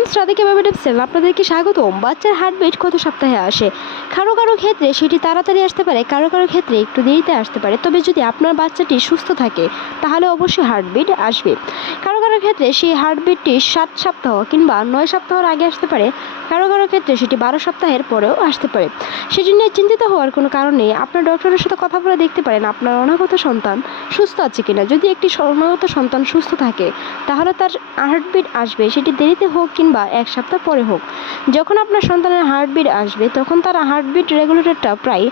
Friends Radhika বাবা ডেপসেল আপনাদেরকে স্বাগতম। বাচ্চার হার্টবিট কত সপ্তাহে আসে? কারও কারও ক্ষেত্রে সেটি তাড়াতাড়ি আসতে পারে, কারও কারও ক্ষেত্রে একটু দেরিতে আসতে পারে। তবে যদি আপনার বাচ্চাটি সুস্থ থাকে, তাহলে অবশ্যই হার্টবিট আসবে। কারও কারও ক্ষেত্রে সেই হার্টবিটটি সাত সপ্তাহ কিংবা নয় সপ্তাহর আগে আসতে পারে কারও কারও ক্ষেত্রে সেটি বারো সপ্তাহের পরেও আসতে পারে। সেটি নিয়ে চিন্তিত হওয়ার কোনো কারণ নেই। আপনার ডক্টরের সাথে কথা বলে দেখতে পারেন আপনার অনাগত সন্তান সুস্থ আছে কিনা। যদি একটি অনাগত সন্তান সুস্থ থাকে, তাহলে তার হার্টবিট আসবে। সেটি দেরিতে হোক কিংবা এক সপ্তাহ পরে হোক। যখন আপনার সন্তানের হার্টবিট আসবে, তখন তার হার্টবিট রেগুলেটরটা প্রায়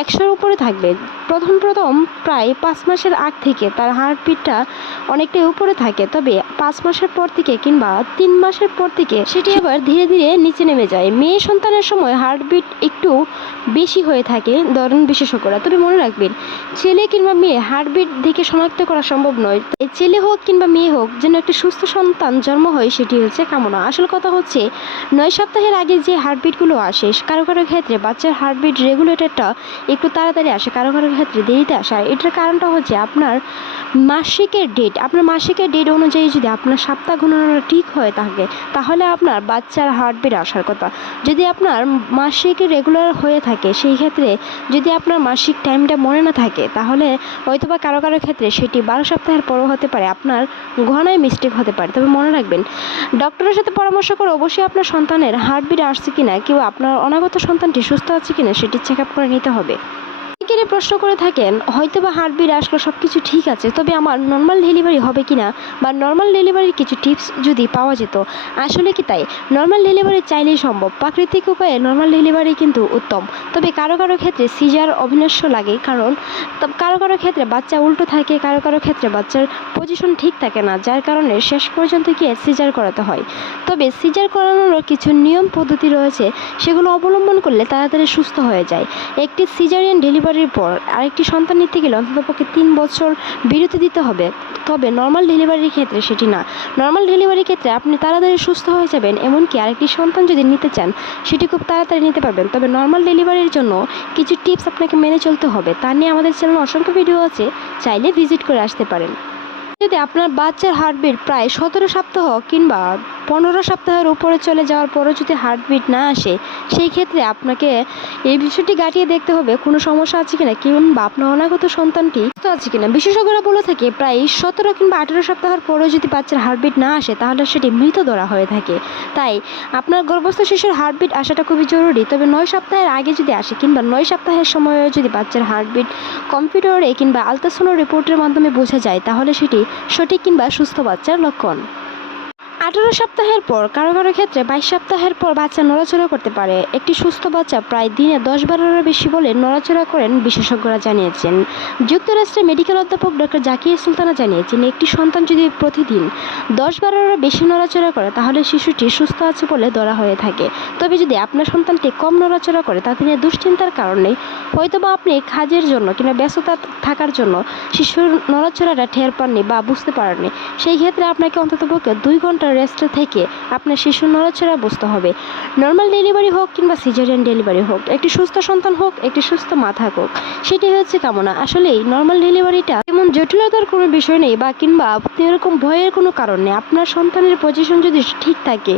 একশোর উপরে থাকবে। প্রথম প্রথম প্রায় পাঁচ মাসের আগ থেকে তার হার্টবিটটা অনেকটাই উপরে থাকে। তবে পাঁচ মাসের পর থেকে কিংবা তিন মাসের পর থেকে সেটি আবার ধীরে ধীরে নিচে নেমে যায়। মেয়ে সন্তানের সময় হার্টবিট একটু বেশি হয়ে থাকে ধরেন বিশেষজ্ঞরা। তবে মনে রাখবেন, ছেলে কিংবা মেয়ে হার্টবিট দেখে শনাক্ত করা সম্ভব নয়। ছেলে হোক কিংবা মেয়ে হোক, যেন একটি সুস্থ সন্তান জন্ম হয় সেটি হচ্ছে কামনা। আসল কথা হচ্ছে, নয় সপ্তাহের আগে যে হার্টবিটগুলো আসে, কারও কারও ক্ষেত্রে বাচ্চার হার্টবিট রেগুলেটরটা একটু তাড়াতাড়ি আসে, কারও কারও ক্ষেত্রে দেরিতে আসে। এটার কারণটা হচ্ছে আপনার মাসিকের ডেট আপনার মাসিকের ডেট অনুযায়ী যদি আপনার সপ্তাহ গণনা ঠিক হয়ে থাকে তাহলে আপনার বাচ্চার হার্টবিট আসার কথা। যদি আপনার মাসিক রেগুলার হয়ে থাকে, সেই ক্ষেত্রে যদি আপনার মাসিক টাইমটা মনে না থাকে, তাহলে হয়তোবা কারও কারও ক্ষেত্রে সেটি বারো সপ্তাহের পরও হতে পারে, আপনার ঘনায় মিস্টেক হতে পারে। তবে মনে রাখবেন ডক্টরের সাথে পরামর্শ করে অবশ্যই আপনার সন্তানের হার্টবিট আসছে কিনা কেউ আপনার অনাগত সন্তানটি সুস্থ আছে কিনা, সেটি চেক আপ করে নিতে হবে। অনেকেরই প্রশ্ন করে থাকেন হয়তো বা হার্টবিট আসলো সব কিছু ঠিক আছে, তবে আমার নর্মাল ডেলিভারি হবে কি না বা, নর্মাল ডেলিভারির কিছু টিপস যদি পাওয়া যেত। আসলে কি তাই? নর্মাল ডেলিভারি চাইলেই সম্ভব, প্রাকৃতিক উপায়ে নর্মাল ডেলিভারি কিন্তু উত্তম। তবে কারও কারও ক্ষেত্রে সিজার অবিনশ্য লাগে, কারণ কারও কারও ক্ষেত্রে বাচ্চা উল্টো থাকে, কারও কারও ক্ষেত্রে বাচ্চার পজিশন ঠিক থাকে না, যার কারণে শেষ পর্যন্ত গিয়ে সিজার করাতে হয়। তবে সিজার করানোরও কিছু নিয়ম, পদ্ধতি রয়েছে, সেগুলো অবলম্বন করলে তাড়াতাড়ি সুস্থ হয়ে যায়। একটি সিজারিয়ান ডেলিভারির পর আরেকটি সন্তান নিতে গেলে অন্ততপক্ষে তিন বছর বিরতি দিতে হবে। তবে নর্মাল ডেলিভারির ক্ষেত্রে সেটি না। নর্মাল ডেলিভারির ক্ষেত্রে আপনি তাড়াতাড়ি সুস্থ হয়ে যাবেন, এমনকি আরেকটি সন্তান যদি নিতে চান, সেটি খুব তাড়াতাড়ি নিতে পারবেন। তবে নর্মাল ডেলিভারির জন্য কিছু টিপস আপনাকে মেনে চলতে হবে। তা নিয়ে আমাদের চ্যানেল অসংখ্য ভিডিও আছে, চাইলে ভিজিট করে আসতে পারেন। যদি আপনার বাচ্চার হার্টবিট প্রায় সতেরো সপ্তাহ কিংবা পনেরো সপ্তাহের উপরে চলে যাওয়ার পরও যদি হার্টবিট না আসে, সেই ক্ষেত্রে আপনাকে এই বিষয়টি গাঁটিয়ে দেখতে হবে, কোনো সমস্যা আছে কিনা, কিংবা আপনার অনাগত সন্তানটি সুস্থ আছে কিনা। বিশেষজ্ঞরা বলে থাকে, প্রায় সতেরো কিংবা আঠেরো সপ্তাহের পরেও যদি বাচ্চার হার্টবিট না আসে, তাহলে সেটি মৃত ধরা হয়ে থাকে। তাই আপনার গর্ভস্থ শিশুর হার্টবিট আসাটা খুবই জরুরি। তবে নয় সপ্তাহের আগে যদি আসে, কিংবা নয় সপ্তাহের সময়ে যদি বাচ্চার হার্টবিট কম্পিউটারে কিংবা আলট্রাসাউন্ড রিপোর্টের মাধ্যমে বোঝা যায়, তাহলে সেটি সঠিক কিংবা সুস্থ বাচ্চার লক্ষণ। আঠারো সপ্তাহের পর কারও কারও ক্ষেত্রে বাইশ সপ্তাহের পর বাচ্চা নড়াচড়া করতে পারে। একটি সুস্থ বাচ্চা প্রায় দিনে দশ বারেরও বেশি বলে নড়াচড়া করেন বিশেষজ্ঞরা জানিয়েছেন। যুক্তরাষ্ট্রের মেডিকেল অধ্যাপক ডক্টর জাকির সুলতানা জানিয়েছেন, একটি সন্তান যদি প্রতিদিন দশ বারেরও বেশি নড়াচড়া করে, তাহলে শিশুটি সুস্থ আছে বলে ধরা হয়ে থাকে। তবে যদি আপনার সন্তানটি কম নড়াচড়া করে, তাতে নিয়ে দুশ্চিন্তার কারণে হয়তোবা আপনি কাজের জন্য কিংবা ব্যস্ততা থাকার জন্য শিশুর নড়াচড়াটা ঠের পাননি বা বুঝতে পারেননি। সেই ক্ষেত্রে আপনাকে অন্ততপক্ষে দুই ঘণ্টা রেস্ট থেকে আপনার শিশুর নড়াচড়া বুঝতে হবে। নর্মাল ডেলিভারি হোক কিংবা সিজারিয়ান ডেলিভারি হোক, একটি সুস্থ সন্তান হোক, একটি সুস্থ মাথা হোক, সেটি হচ্ছে কামনা। আসলেই নর্মাল ডেলিভারিটা এমন জটিলতার কোনো বিষয় নেই বা কিংবা আপনি এরকম ভয়ের কোনো কারণ নেই। আপনার সন্তানের পজিশন যদি ঠিক থাকে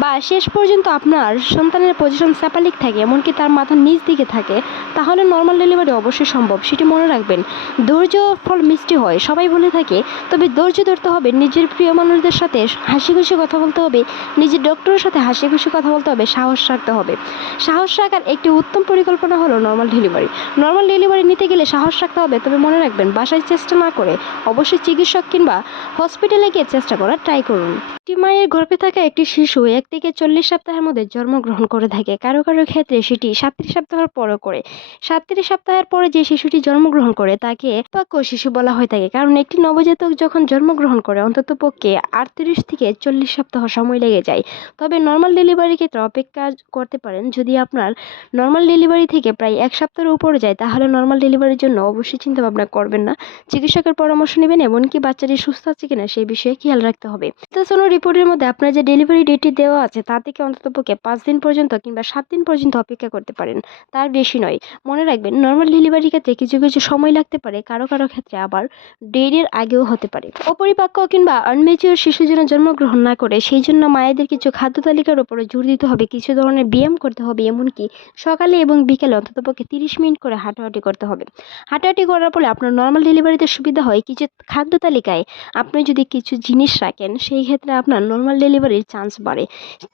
বা শেষ পর্যন্ত আপনার সন্তানের পজিশন স্যাপালিক থাকে, এমনকি তার মাথার নিচ দিকে থাকে, তাহলে নর্মাল ডেলিভারি অবশ্যই সম্ভব, সেটি মনে রাখবেন। ধৈর্য ফল মিষ্টি হয়, সবাই বলে থাকে, তবে ধৈর্য ধরতে হবে নিজের প্রিয় মানুষদের সাথে হাসি খুশি কথা বলতে হবে, নিজের ডক্টরের সাথে হাসি খুশি কথা বলতে হবে, সাহস রাখতে হবে। সাহস রাখার একটি উত্তম পরিকল্পনা হলো নর্মাল ডেলিভারি নর্মাল ডেলিভারি নিতে গেলে সাহস রাখতে হবে, তবে মনে রাখবেন, বাসায় চেষ্টা না করে অবশ্যই চিকিৎসক কিংবা হসপিটালে গিয়ে চেষ্টা করার ট্রাই করুন। একটি মায়ের গর্ভে থাকা একটি শিশু এক থেকে চল্লিশ সপ্তাহের মধ্যে জন্মগ্রহণ করে থাকে। কারও কারও ক্ষেত্রে সেটি সাতত্রিশ সপ্তাহের পরও করে। সাতত্রিশ সপ্তাহের পরে যে শিশুটি জন্মগ্রহণ করে, তাকে পাক্য শিশু বলা হয়ে থাকে। কারণ একটি নবজাতক যখন জন্মগ্রহণ করে অন্তত পক্ষে আটত্রিশ থেকে চল্লিশ সপ্তাহ সময় লেগে যায়। তবে নর্মাল ডেলিভারির ক্ষেত্রে অপেক্ষা করতে পারেন, যদি আপনার নর্মাল ডেলিভারি থেকে প্রায় এক সপ্তাহের উপরে যায়, তাহলে নর্মাল ডেলিভারির জন্য অবশ্যই চিন্তা ভাবনা করবেন না। চিকিৎসকের পরামর্শ নেবেন এমনকি বাচ্চাটি সুস্থ আছে কিনা সেই বিষয়ে খেয়াল রাখতে হবে। আলট্রাসাউন্ড রিপোর্টের মধ্যে আপনার যে ডেলিভারি ডেটটি দেওয়া আছে, তা থেকে অন্ততপক্ষে পাঁচ দিন পর্যন্ত কিংবা সাত দিন পর্যন্ত অপেক্ষা করতে পারেন। তার বেশি নয়। মনে রাখবেন নর্মাল ডেলিভারির ক্ষেত্রে কিছু কিছু সময় লাগতে পারে, কারও কারও ক্ষেত্রে আবার ডেটের আগেও হতে পারে। অপরিপক্ক কিংবা আনমেচিওর শিশু যেন জন্মগ্রহণ গ্রহণ না করে, সেই জন্য মায়েদের কিছু খাদ্য তালিকার উপরে জোর দিতে হবে, কিছু ধরনের ব্যায়াম করতে হবে, এমনকি সকালে এবং বিকেলে অন্ততপক্ষে তিরিশ মিনিট করে হাঁটাহাঁটি করতে হবে। হাঁটাহাঁটি করার ফলে আপনার নর্মাল ডেলিভারিতে সুবিধা হয়। কিছু খাদ্য তালিকায় আপনি যদি কিছু জিনিস রাখেন, সেই ক্ষেত্রে আপনার নর্মাল ডেলিভারির চান্স বাড়ে।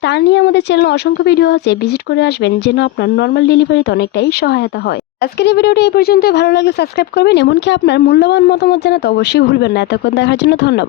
তা নিয়ে আমাদের চ্যানেলে অসংখ্য ভিডিও আছে ভিজিট করে আসবেন যেন আপনার নর্মাল ডেলিভারিতে অনেকটাই সহায়তা হয়। আজকের এই ভিডিওটি এই পর্যন্তই। ভালো লাগে সাবস্ক্রাইব করবেন, এমনকি আপনার মূল্যবান মতামত জানাতে অবশ্যই ভুলবেন না। এতক্ষণ দেখার জন্য ধন্যবাদ।